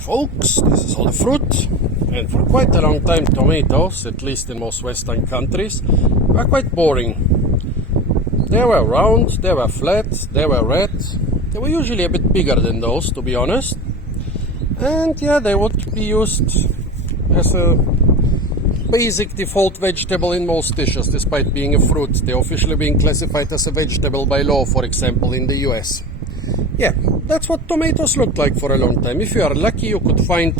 Folks, this is all the fruit, and for quite a long time tomatoes, at least in most western countries, were quite boring. They were round, they were flat, they were red, they were usually a bit bigger than those, to be honest, and yeah, they would be used as a basic default vegetable in most dishes, despite being a fruit. They're officially being classified as a vegetable by law, for example, in the US. Yeah, that's what tomatoes looked like for a long time. If you are lucky, you could find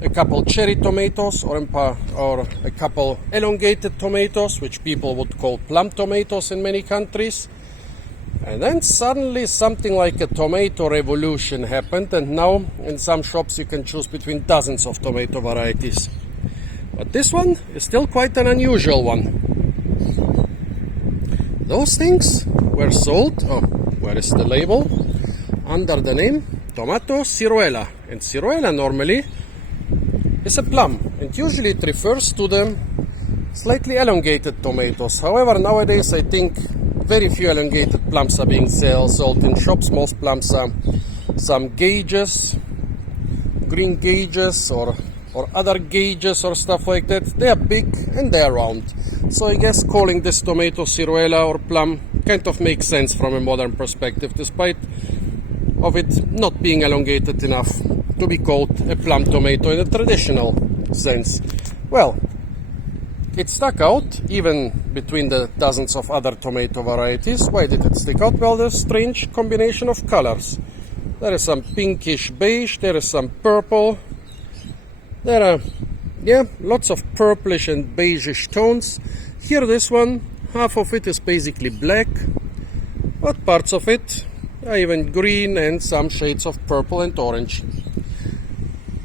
a couple cherry tomatoes or a couple elongated tomatoes, which people would call plum tomatoes in many countries. And then suddenly something like a tomato revolution happened, and now in some shops you can choose between dozens of tomato varieties. But this one is still quite an unusual one. Those things were sold, where is the label? Under the name Tomato Ciruela. And Ciruela normally is a plum, and usually it refers to the slightly elongated tomatoes. However, nowadays I think very few elongated plums are being sold in shops. Most plums are some gauges, green gauges or other gauges or stuff like that. They are big and they are round. So I guess calling this tomato Ciruela or plum kind of makes sense from a modern perspective, despite of it not being elongated enough to be called a plum tomato in a traditional sense. Well, it stuck out even between the dozens of other tomato varieties. Why did it stick out? Well, there's a strange combination of colors. There is some pinkish beige, there is some purple, there are lots of purplish and beigeish tones. Here this one, half of it is basically black, but parts of it are even green and some shades of purple and orange.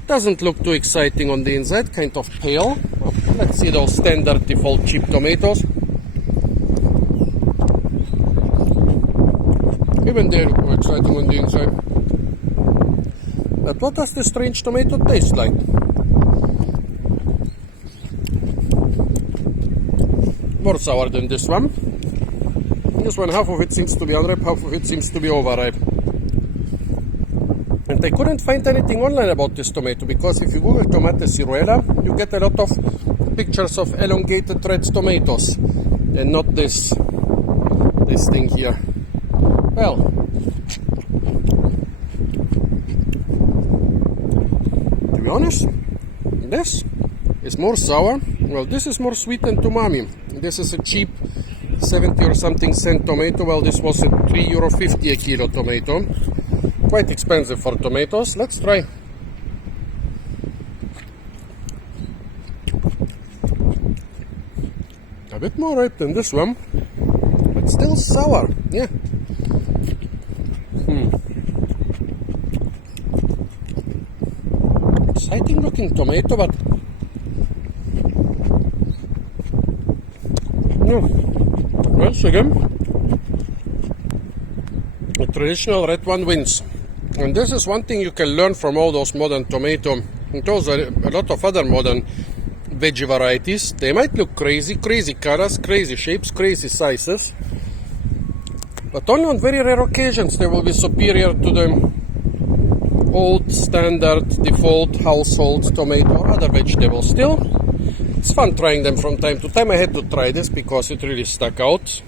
Doesn't look too exciting on the inside, kind of pale. Well, let's see those standard default cheap tomatoes. Even they look more exciting on the inside. But what does this strange tomato taste like? More sour than this one. This one, half of it seems to be unripe, half of it seems to be overripe. And I couldn't find anything online about this tomato, because if you Google Tomate Ciruela, you get a lot of pictures of elongated red tomatoes, and not this thing here. Well, to be honest, this is more sour. Well, this is more sweet and umami. This is a cheap 70 or something cent tomato. Well, this was a €3.50 a kilo tomato. Quite expensive for tomatoes. Let's try. A bit more ripe than this one, but still sour. Yeah. Exciting looking tomato, but no. Once again, the traditional red one wins. And this is one thing you can learn from all those modern tomato, and those are a lot of other modern veggie varieties. They might look crazy colors, crazy shapes, crazy sizes, but only on very rare occasions they will be superior to the old standard default household tomato or other vegetables. Still, it's fun trying them from time to time. I had to try this because it really stuck out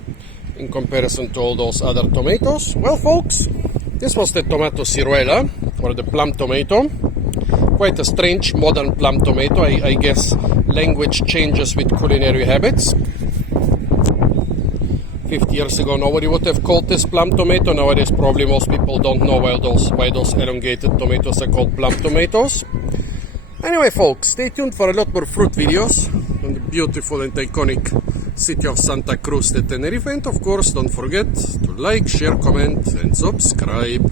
in comparison to all those other tomatoes. Well, folks, this was the Tomato Ciruela, or the plum tomato. Quite a strange modern plum tomato. I guess language changes with culinary habits. 50 years ago, nobody would have called this plum tomato. Nowadays, probably most people don't know why those elongated tomatoes are called plum tomatoes. Anyway, folks, stay tuned for a lot more fruit videos on the beautiful and iconic city of Santa Cruz de Tenerife. And of course, don't forget to like, share, comment, and subscribe.